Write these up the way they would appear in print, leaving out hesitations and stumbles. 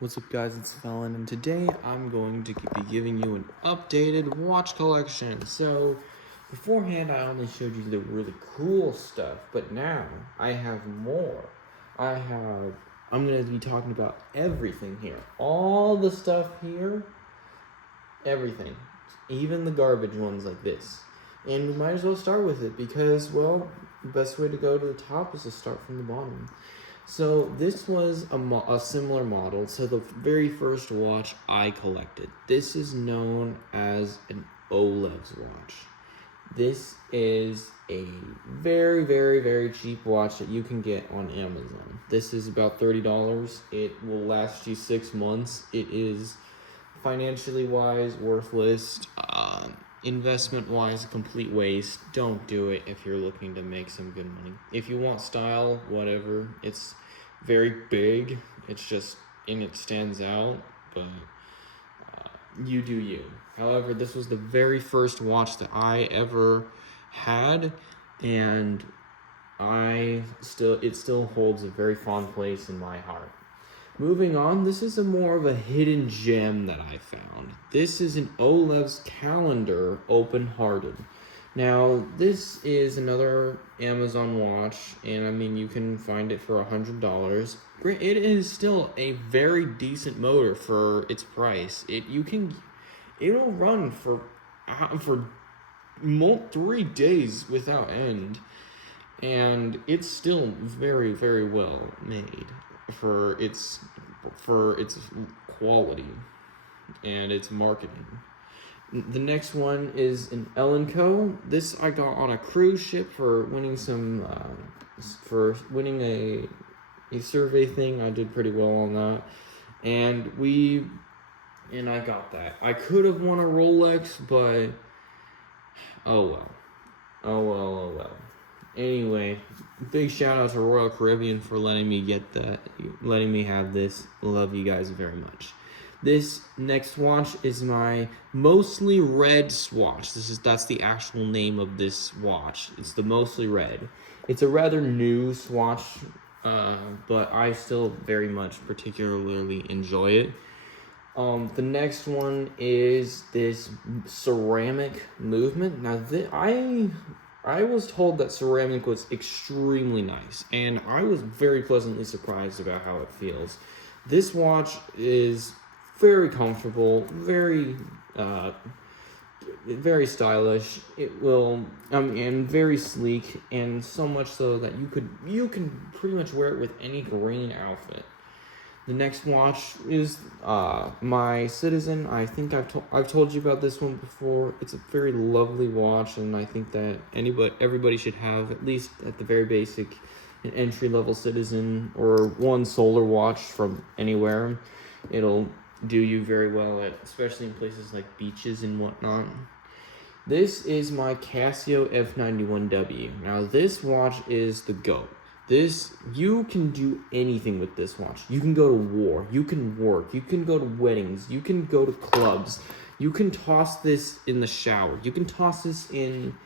What's up guys, it's Felon, and today I'm going to be giving you an updated watch collection. So, beforehand I only showed you the really cool stuff, but now I have more. I'm going to be talking about everything here. All the stuff here, everything. Even the garbage ones like this. And we might as well start with it because, well, the best way to go to the top is to start from the bottom. So this was a similar model to the very first watch I collected. This is known as an Olev's watch. This is a very, very, very cheap watch that you can get on Amazon. This is about $30. It will last you 6 months. It is financially wise worthless. Investment wise, a complete waste. Don't do it if you're looking to make some good money. If you want style, whatever. It's very big. It's just, and it stands out, but you do you. However, this was the very first watch that I ever had, and it still holds a very fond place in my heart. Moving on, this is more of a hidden gem that I found. This is an Olev's calendar, open-hearted. Now, this is another Amazon watch, and I mean, you can find it for $100. It is still a very decent motor for its price. It'll run for 3 days without end, and it's still very, very well made for its quality and its marketing. The next one is an Ellen Co. This I got on a cruise ship for winning a survey thing. I did pretty well on that, and I got that. I could have won a Rolex, but oh well. Anyway, big shout out to Royal Caribbean for letting me have this. Love you guys very much. This next watch is my Mostly Red swatch. That's the actual name of this watch. It's the Mostly Red. It's a rather new swatch, but I still very much particularly enjoy it. The next one is this Ceramic Movement. Now, I was told that ceramic was extremely nice, and I was very pleasantly surprised about how it feels. This watch is very comfortable, very stylish. And very sleek, and so much so that you can pretty much wear it with any green outfit. The next watch is my Citizen. I think I've told you about this one before. It's a very lovely watch, and I think that everybody should have, at least at the very basic, an entry-level Citizen or one solar watch from anywhere. It'll do you very well especially in places like beaches and whatnot. This is my Casio F91W. Now this watch is the GOAT. You can do anything with this watch. You can go to war, you can work, you can go to weddings, you can go to clubs, you can toss this in the shower, you can toss this in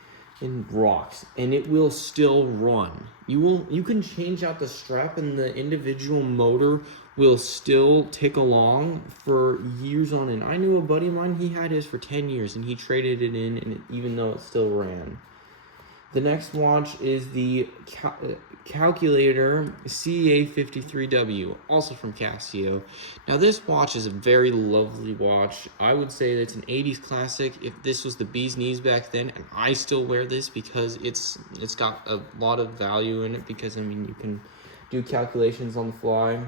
rocks, and it will still run. You can change out the strap, and the individual motor will still tick along for years on end. I knew a buddy of mine, he had his for 10 years, and he traded it in, and even though it still ran. The next watch is the Calculator CA53W, also from Casio. Now this watch is a very lovely watch. I would say that it's an 80s classic. If this was the bee's knees back then, and I still wear this because it's got a lot of value in it, because I mean, you can do calculations on the fly.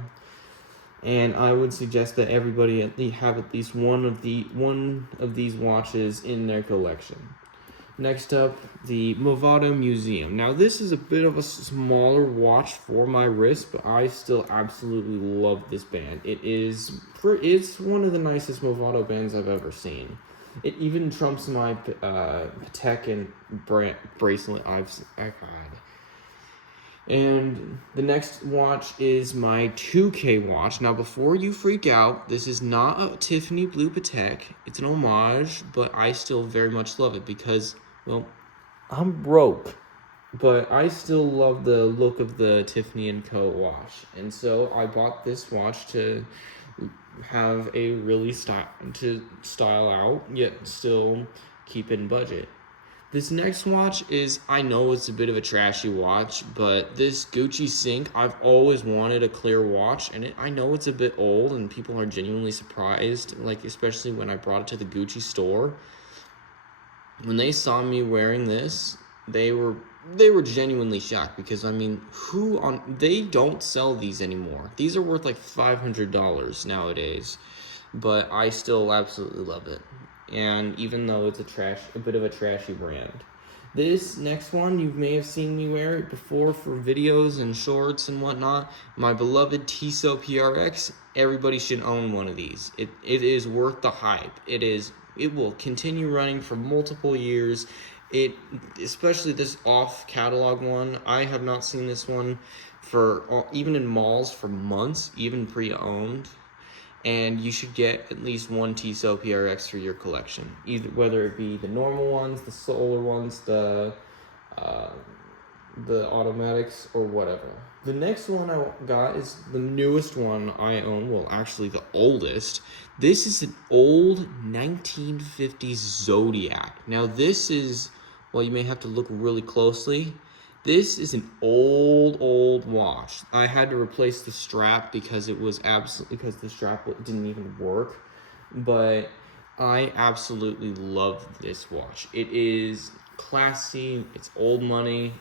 And I would suggest that everybody have at least one of these watches in their collection. Next up, the Movado Museum. Now, this is a bit of a smaller watch for my wrist, but I still absolutely love this band. It's one of the nicest Movado bands I've ever seen. It even trumps my Patek and bracelet I've had. And the next watch is my 2K watch. Now, before you freak out, this is not a Tiffany Blue Patek. It's an homage, but I still very much love it because, well, I'm broke, but I still love the look of the Tiffany & Co. watch. And so I bought this watch to have a really style out, yet still keep in budget. This next watch is, I know it's a bit of a trashy watch, but this Gucci Sync, I've always wanted a clear watch, and I know it's a bit old, and people are genuinely surprised, like especially when I brought it to the Gucci store. When they saw me wearing this, they were genuinely shocked, because I mean, they don't sell these anymore. These are worth like $500 nowadays, but I still absolutely love it. And even though it's a bit of a trashy brand. This next one, you may have seen me wear it before for videos and shorts and whatnot. My beloved Tissot PRX. Everybody should own one of these. It is worth the hype. It will continue running for multiple years. Especially this off catalog one. I have not seen this one even in malls for months, even pre-owned. And you should get at least one Tissot PRX for your collection, whether it be the normal ones, the solar ones, the automatics, or whatever. The next one I got is the newest one I own. Well, actually the oldest. This is an old 1950s Zodiac. Now this is, well, you may have to look really closely. This is an old watch. I had to replace the strap because the strap didn't even work. But I absolutely love this watch. It is classy. It's old money.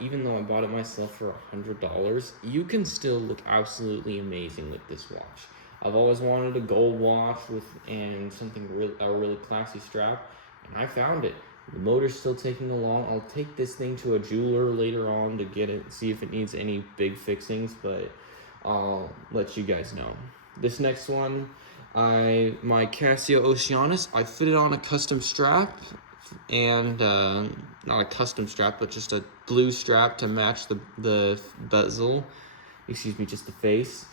Even though I bought it myself for $100, you can still look absolutely amazing with this watch. I've always wanted a gold watch and a really classy strap, and I found it. The motor's still taking along. I'll take this thing to a jeweler later on to get it, see if it needs any big fixings, but I'll let you guys know. This next one, my Casio Oceanus, I fitted on a custom strap, and not a custom strap, but just a blue strap to match the bezel, just the face.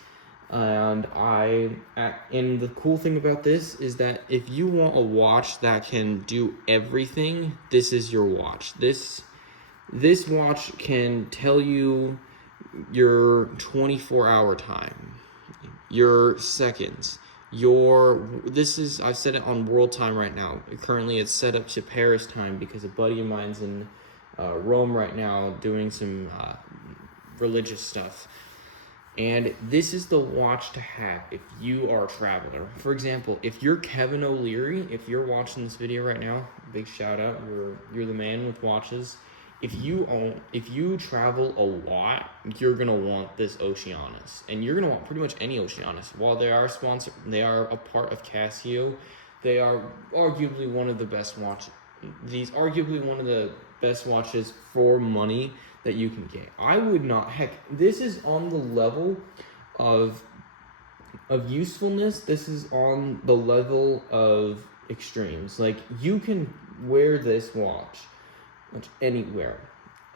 And the cool thing about this is that if you want a watch that can do everything, this is your watch. This watch can tell you your 24-hour time, your seconds, I've set it on world time right now. Currently it's set up to Paris time because a buddy of mine's in Rome right now doing some religious stuff. And this is the watch to have if you are a traveler. For example, if you're Kevin O'Leary, if you're watching this video right now, big shout out, you're the man with watches. If you travel a lot, you're gonna want this Oceanus, and you're gonna want pretty much any Oceanus. While they are a part of Casio, they are arguably one of the best watches. Arguably one of the best watches for money that you can get. This is on the level of usefulness. This is on the level of extremes. Like, you can wear this watch anywhere.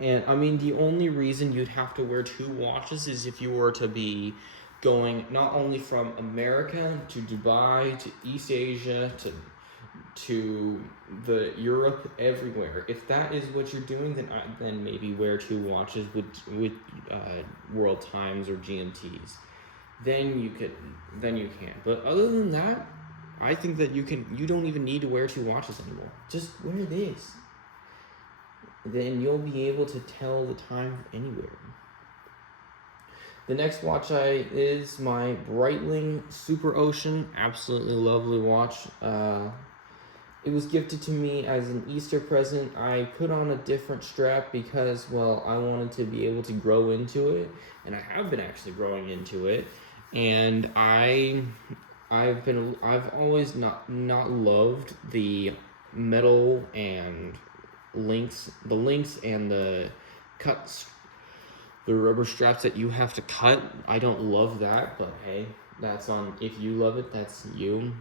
And I mean, the only reason you'd have to wear two watches is if you were to be going not only from America to Dubai to East Asia to the Europe, everywhere. If that is what you're doing, then maybe wear two watches with world times or GMTs. Then you can. But other than that, I think that you don't even need to wear two watches anymore. Just wear this. Then you'll be able to tell the time anywhere. The next watch is my Breitling Super Ocean. Absolutely lovely watch. It was gifted to me as an Easter present. I put on a different strap because, well, I wanted to be able to grow into it, and I have been actually growing into it. And I've always not loved the metal and links and the cuts, the rubber straps that you have to cut. I don't love that, but hey, if you love it, that's you.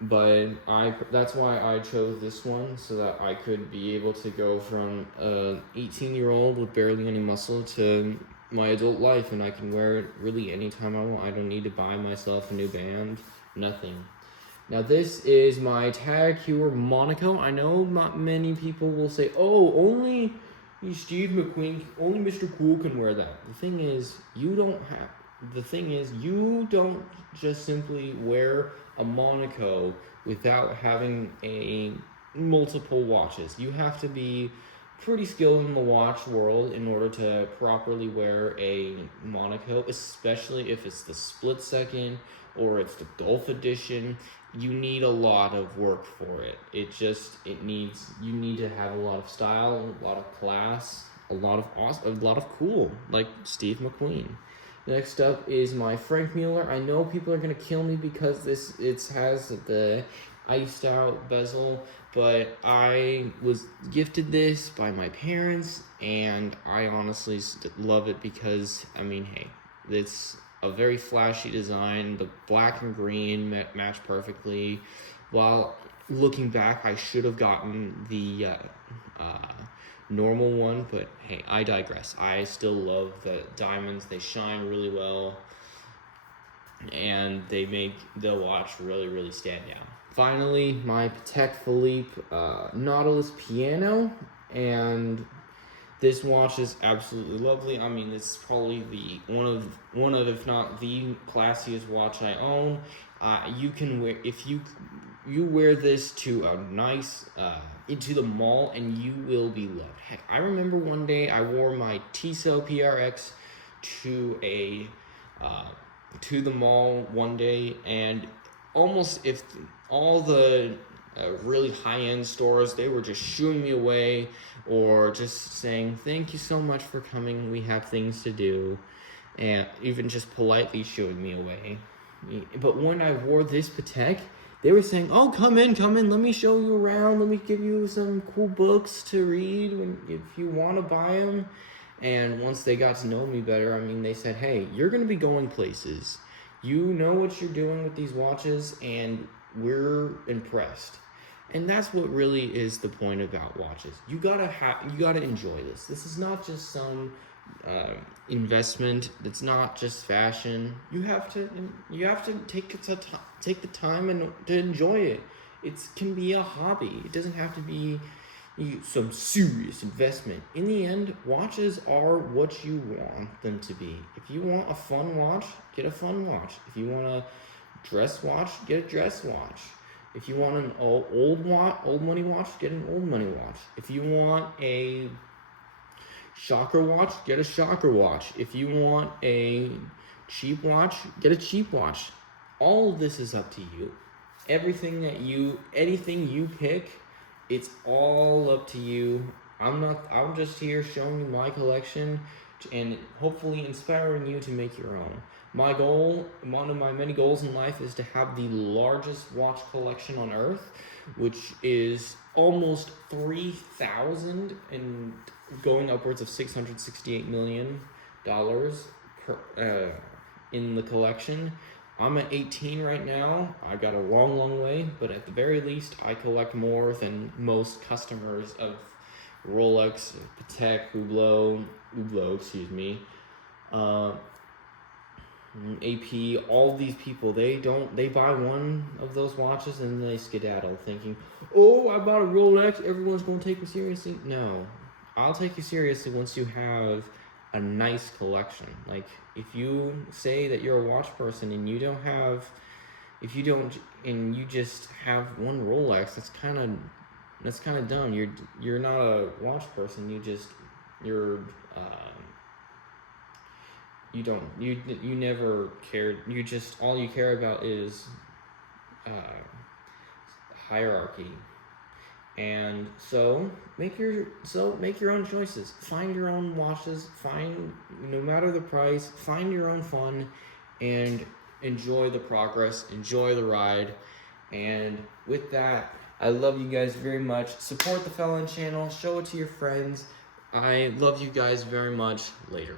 But that's why I chose this one, so that I could be able to go from a 18-year-old with barely any muscle to my adult life, and I can wear it really anytime I want. I don't need to buy myself a new band, nothing. Now this is my Tag Heuer Monaco. I know not many people will say, oh, only Steve McQueen, only Mr. Cool can wear that. The thing is, you don't have, the thing is, you don't just simply wear a Monaco without having a multiple watches. You have to be pretty skilled in the watch world in order to properly wear a Monaco, especially if it's the split second or it's the Golf edition. You need a lot of work for it. You need to have a lot of style, a lot of class, a lot of cool, like Steve McQueen. Next up is my Frank Mueller. I know people are gonna kill me because it has the iced out bezel, but I was gifted this by my parents, and I honestly love it because, I mean, hey, it's a very flashy design. The black and green match perfectly. While looking back, I should have gotten the normal one, but hey, I digress. I still love the diamonds. They shine really well, and they make the watch really, really stand out. Finally, my Patek Philippe Nautilus Piano, and this watch is absolutely lovely. I mean, it's probably the one of if not the classiest watch I own. You can wear, if you wear this to a nice into the mall, and you will be loved. Heck, I remember one day I wore my Tissot PRX to the mall one day, and almost if all the really high-end stores, they were just shooing me away or just saying, thank you so much for coming, we have things to do, and even just politely shooing me away. But when I wore this Patek, they were saying, oh, come in, let me show you around, let me give you some cool books to read if you want to buy them. And once they got to know me better, I mean, they said, hey, you're going to be going places. You know what you're doing with these watches, and we're impressed. And that's what really is the point about watches. You gotta enjoy this. This is not just some investment. It's not just fashion. You have to take the time and to enjoy it. It can be a hobby. It doesn't have to be some serious investment. In the end, watches are what you want them to be. If you want a fun watch, get a fun watch. If you want a dress watch, get a dress watch. If you want an old money watch, get an old money watch. If you want a shocker watch, get a shocker watch. If you want a cheap watch, get a cheap watch. All of this is up to you. Anything you pick, it's all up to you. I'm just here showing you my collection and hopefully inspiring you to make your own. One of my many goals in life is to have the largest watch collection on earth, which is almost 3,000 and going upwards of $668 million in the collection. I'm at 18 right now. I got a long way, but at the very least, I collect more than most customers of Rolex, Patek, Hublot, AP, all these people, they buy one of those watches and they skedaddle thinking, oh, I bought a Rolex, everyone's going to take me seriously. No, I'll take you seriously once you have a nice collection. Like, if you say that you're a watch person and you just have one Rolex, that's kind of dumb. You're not a watch person. You never cared. All you care about is hierarchy. And so make your own choices. Find your own watches. No matter the price, find your own fun, and enjoy the progress. Enjoy the ride. And with that, I love you guys very much. Support the Felon channel. Show it to your friends. I love you guys very much. Later.